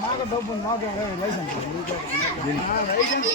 మాకు డబ్బు మాకు లైసెన్స్ లైసెన్స్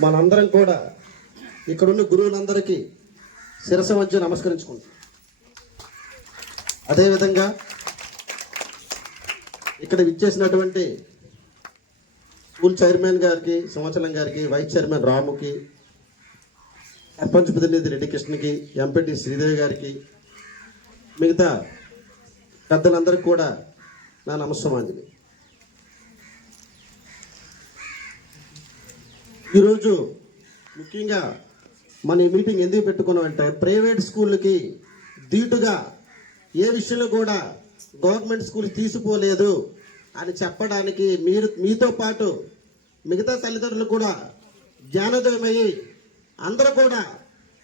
మనందరం కూడా ఇక్కడున్న గురువులందరికీ శిరస మధ్య నమస్కరించుకుంటాం. అదేవిధంగా ఇక్కడ విచ్చేసినటువంటి స్కూల్ చైర్మన్ గారికి సంవత్సరం గారికి వైస్ చైర్మన్ రాముకి సర్పంచ్ ప్రతినిధి రెడ్డి కృష్ణకి ఎంపీటీ శ్రీదేవి గారికి మిగతా పెద్దలందరికీ కూడా నా నమస్సమాంజలి. ఈరోజు ముఖ్యంగా మన ఈ మీటింగ్ ఎందుకు పెట్టుకున్నామంటే ప్రైవేట్ స్కూళ్ళకి ధీటుగా ఏ విషయంలో కూడా గవర్నమెంట్ స్కూల్ తీసిపోలేదు అని చెప్పడానికి మీరు మీతో పాటు మిగతా తల్లిదండ్రులు కూడా జ్ఞానోదయమయ్యి అందరూ కూడా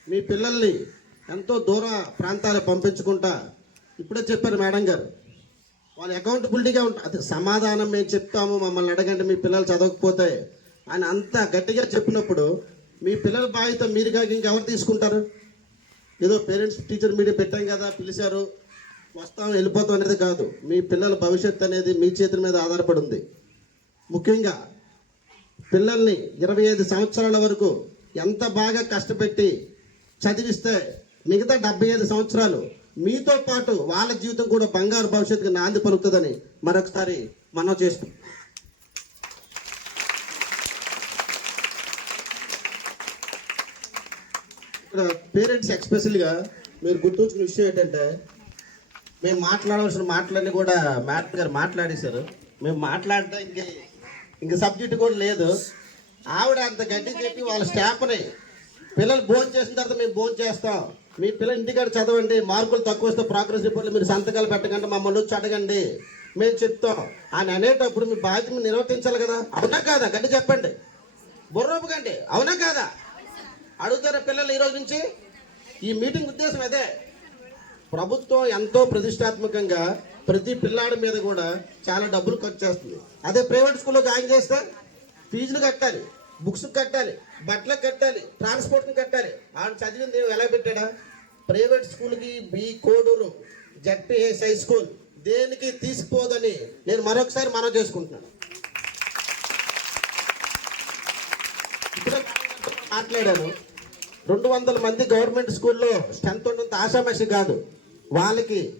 మీ పిల్లల్ని ఎంతో దూర ప్రాంతాలకు పంపించుకుంటా ఇప్పుడే చెప్పారు మేడం గారు. వాళ్ళ అకౌంటబిలిటీగా ఉంటారు అది సమాధానం మేము చెప్తాము మమ్మల్ని అడగండి మీ పిల్లలు చదవకపోతే అని అంత గట్టిగా చెప్పినప్పుడు మీ పిల్లల బాధ్యత మీరు కాక ఇంకెవరు తీసుకుంటారు? ఏదో పేరెంట్స్ టీచర్ మీడియం పెట్టాం కదా పిలిచారు వస్తాం వెళ్ళిపోతాం అనేది కాదు. మీ పిల్లల భవిష్యత్తు అనేది మీ చేతుల మీద ఆధారపడి ఉంది. ముఖ్యంగా పిల్లల్ని ఇరవై ఐదు సంవత్సరాల వరకు ఎంత బాగా కష్టపెట్టి చదివిస్తే మిగతా డెబ్బై ఐదు సంవత్సరాలు మీతో పాటు వాళ్ళ జీవితం కూడా బంగారు భవిష్యత్తుకు నాంది పలుకుతుందని మరొకసారి మనం చేస్తాం. ఇక్కడ పేరెంట్స్ ఎక్స్పెషల్గా మీరు గుర్తుంచుకున్న విషయం ఏంటంటే మేము మాట్లాడవలసిన మాటలన్నీ కూడా మేడం గారు మాట్లాడేశారు. మేము మాట్లాడితే ఇంక ఇంక సబ్జెక్ట్ కూడా లేదు. ఆవిడ అంత గడ్డి చెప్పి వాళ్ళ స్టాఫ్ని పిల్లలు భోజనం చేసిన తర్వాత మేము భోజనం చేస్తాం. మీ పిల్లలు ఇంటికాడ చదవండి మార్కులు తక్కువ వస్తే ప్రోగ్రెస్ రిపోర్ట్లు మీరు సంతకాలు పెట్టకండి మమ్మల్ని వచ్చి అడగండి. మేము చెప్తాం. అని అనేటప్పుడు మీ బాధ్యత నిర్వర్తించాలి కదా? అవునా కాదా? గడ్డి చెప్పండి. బుర్రొప్పకండి అవునా కాదా? అడుగుతారా పిల్లలు ఈరోజు నుంచి? ఈ మీటింగ్ ఉద్దేశం అదే. ప్రభుత్వం ఎంతో ప్రతిష్టాత్మకంగా ప్రతి పిల్లాడి మీద కూడా చాలా డబ్బులు ఖర్చు చేస్తుంది. అదే ప్రైవేట్ స్కూల్లో జాయిన్ చేస్తే ఫీజులు కట్టాలి బుక్స్ కట్టాలి బట్టలకు కట్టాలి ట్రాన్స్పోర్ట్ని కట్టాలి. ఆయన చదివింది ఎలా పెట్టాడా? ప్రైవేట్ స్కూల్కి B Koduru ZPH high school. దేనికి తీసిపోదని నేను మరొకసారి మనం చేసుకుంటున్నాను. మాట్లాడాను. రెండు వందల మంది గవర్నమెంట్ స్కూల్లో స్ట్రెంత్ ఉంటుంది ఆశామాషి కాదు. వాళ్ళకి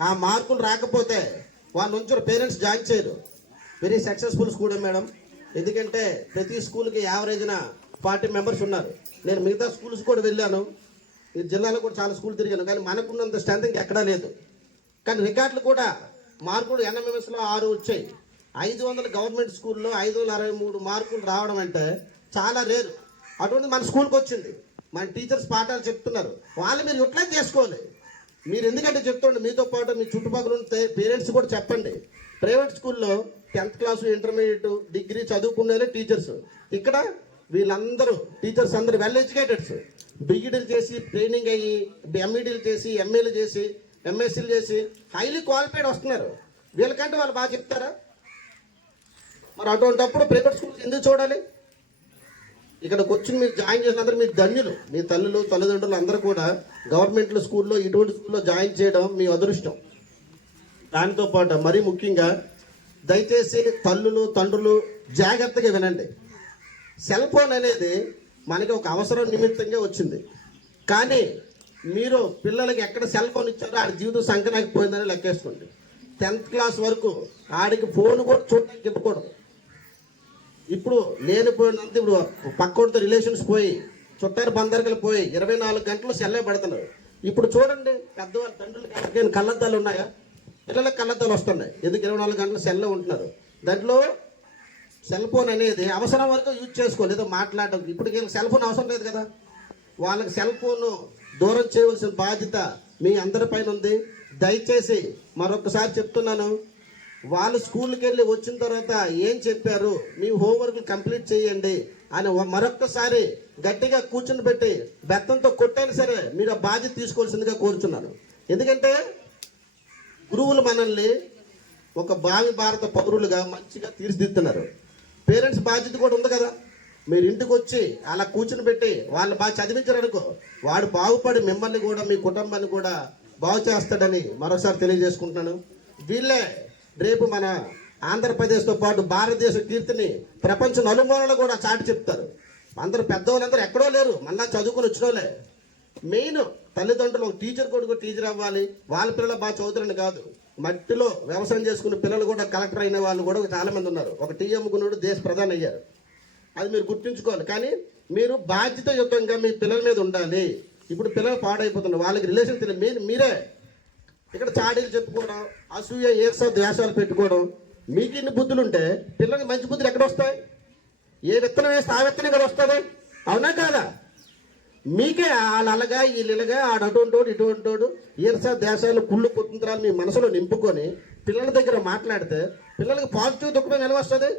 ఆ మార్కులు రాకపోతే వాళ్ళ నుంచి పేరెంట్స్ జాయిన్ చేయరు. Very successful school madam. ఎందుకంటే ప్రతి స్కూల్కి యావరేజ్న ఫార్టీ మెంబర్స్ ఉన్నారు. నేను మిగతా స్కూల్స్ కూడా వెళ్ళాను. ఈ జిల్లాలో కూడా చాలా స్కూల్ తిరిగాను. కానీ మనకున్నంత స్ట్రెంత్ ఇంకెక్కడా లేదు. కానీ రికార్డులు కూడా మార్కులు ఎన్ఎంఎంఎస్లో ఆరు వచ్చాయి. ఐదు వందల గవర్నమెంట్ స్కూల్లో ఐదు వందల అరవై మూడు మార్కులు రావడం అంటే చాలా రేరు. అటువంటి మన స్కూల్కి వచ్చింది. మన టీచర్స్ పాఠాలు చెప్తున్నారు. వాళ్ళు మీరు యూటిలైజ్ చేసుకోవాలి. మీరు ఎందుకంటే చెప్తుండే మీతో పాటు మీ చుట్టుపక్కల ఉంటే పేరెంట్స్ కూడా చెప్పండి. ప్రైవేట్ స్కూల్లో టెన్త్ క్లాస్ ఇంటర్మీడియట్ డిగ్రీ చదువుకునేదే టీచర్స్. ఇక్కడ వీళ్ళందరూ టీచర్స్ అందరూ వెల్ ఎడ్యుకేటెడ్స్ బిఈడీలు చేసి ట్రైనింగ్ అయ్యి ఎంఈడీలు చేసి ఎంఏలు చేసి ఎంఎస్సీలు చేసి హైలీ క్వాలిఫైడ్ వస్తున్నారు. వీళ్ళకంటే వాళ్ళు బాగా చెప్తారా? మరి అటువంటిప్పుడు ప్రైవేట్ స్కూల్స్ ఎందుకు చూడాలి? ఇక్కడికి వచ్చి మీరు జాయిన్ చేసినందరూ మీరు ధన్యులు. మీ తల్లులు తల్లిదండ్రులు అందరూ కూడా గవర్నమెంట్ స్కూల్లో ఇటువంటి స్కూల్లో జాయిన్ చేయడం మీ అదృష్టం. దానితో పాటు మరీ ముఖ్యంగా దయచేసి తల్లులు తండ్రులు జాగ్రత్తగా వినండి. సెల్ ఫోన్ అనేది మనకి ఒక అవసరం నిమిత్తంగా వచ్చింది. కానీ మీరు పిల్లలకి ఎక్కడ సెల్ ఫోన్ ఇచ్చారో ఆడి జీవితం సంకనాకి పోయిందని లెక్కేసుకోండి. టెన్త్ క్లాస్ వరకు ఆడికి ఫోన్ కూడా చూడడానికి ఇవ్వకూడదు. ఇప్పుడు లేనిపోయినంత ఇప్పుడు పక్కోడితో రిలేషన్స్ పోయి చుట్టారు బందరికలు పోయి ఇరవై నాలుగు గంటలు సెల్లే పడుతున్నారు. ఇప్పుడు చూడండి పెద్దవాళ్ళ తండ్రులకి ఎవరికైనా కళ్ళద్దాలు ఉన్నాయా? పిల్లల కళ్ళతో వస్తున్నాయి. ఎందుకు ఇరవై నాలుగు గంటలు సెల్లో ఉంటున్నారు? దాంట్లో సెల్ ఫోన్ అనేది అవసరం వరకు యూజ్ చేసుకోవాలి. ఏదో మాట్లాడడం. ఇప్పుడు సెల్ ఫోన్ అవసరం లేదు కదా. వాళ్ళకి సెల్ ఫోన్ దూరం చేయవలసిన బాధ్యత మీ అందరిపైన ఉంది. దయచేసి మరొకసారి చెప్తున్నాను. వాళ్ళు స్కూల్కి వెళ్ళి వచ్చిన తర్వాత ఏం చెప్పారు? మీ హోంవర్క్ కంప్లీట్ చేయండి అని మరొక్కసారి గట్టిగా కూర్చుని పెట్టి బెత్తంతో కొట్టైనా సరే మీరు ఆ బాధ్యత తీసుకోవాల్సిందిగా కోరుచున్నాను. ఎందుకంటే గురువులు మనల్ని ఒక భావి భారత పౌరులుగా మంచిగా తీర్చిదిద్దుతున్నారు. పేరెంట్స్ బాధ్యత కూడా ఉంది కదా. మీరు ఇంటికి వచ్చి అలా కూర్చుని పెట్టి వాళ్ళు బాగా చదివించారు అనుకో వాడు బాగుపడి మిమ్మల్ని కూడా మీ కుటుంబాన్ని కూడా బాగు చేస్తాడని మరోసారి తెలియజేసుకుంటున్నాను. వీళ్ళే రేపు మన ఆంధ్రప్రదేశ్తో పాటు భారతదేశ కీర్తిని ప్రపంచ నలుమూలలో కూడా చాటి చెప్తారు. అందరు పెద్దవాళ్ళందరూ ఎక్కడో లేరు. మళ్ళా చదువుకొని వచ్చినోలే మెయిన్ తల్లిదండ్రులు ఒక టీచర్ కొడుకు టీచర్ అవ్వాలి. వాళ్ళ పిల్లలు బాగా చదువుతారని కాదు. మట్టిలో వ్యవసాయం చేసుకునే పిల్లలు కూడా కలెక్టర్ అయిన వాళ్ళు కూడా చాలా మంది ఉన్నారు. ఒక టీ అమ్ముకున్నాడు దేశ ప్రధాని అయ్యారు. అది మీరు గుర్తుంచుకోవాలి. కానీ మీరు బాధ్యతయుతంగా మీ పిల్లల మీద ఉండాలి. ఇప్పుడు పిల్లలు పాడైపోతున్నారు. వాళ్ళకి రిలేషన్ తెలియదు. మీరు మీరే ఇక్కడ చాడీలు చెప్పుకోవడం అసూయ ఏర్స ద్వేషాలు పెట్టుకోవడం మీకు ఇన్ని బుద్ధులు ఉంటే పిల్లలకి మంచి బుద్ధులు ఎక్కడ వస్తాయి? ఏ విత్తనం వేస్తే ఆ విత్తనం కదా వస్తుంది? అవునా కాదా? మీకే వాళ్ళగా వీళ్ళగా వీళ్ళు ఇలాగా అటువంటోడు ఇటువంటోడు ఈర్ష దేశాలు కుళ్ళు కుతంత్రాలు మీ మనసులో నింపుకొని పిల్లల దగ్గర మాట్లాడితే పిల్లలకి పాజిటివ్ దుఃఖం ఎలా వస్తుంది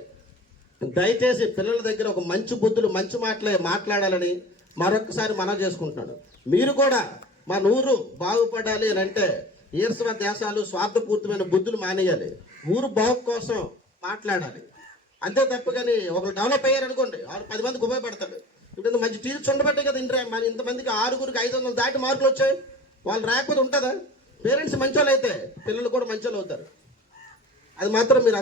దయచేసి పిల్లల దగ్గర ఒక మంచి బుద్ధులు మంచి మాటలే మాట్లాడాలని మరొకసారి మనం చేసుకుంటున్నాడు మీరు కూడా మా ఊరు బాగుపడాలి అని అంటే ఈర్షణ దేశాలు స్వార్థపూర్తమైన బుద్ధులు మానేయాలి. ఊరు బాగు కోసం మాట్లాడాలి. అంతే తప్పు కానీ ఒకరు డెవలప్ అయ్యారు అనుకోండి ఆరు పది మందికి ఉపయోగపడతాడు ఇప్పుడు మంచి టీచర్స్ ఉండబట్టే కదా ఇంటర్. మరి ఇంతమందికి ఆరుగురికి ఐదు వందలు దాటి మార్కులు వచ్చాయి. వాళ్ళు రాకపోతే ఉంటుందా? పేరెంట్స్ మంచోళ్ళు అయితే పిల్లలు కూడా మంచోళ్ళు అవుతారు. అది మాత్రం మీరు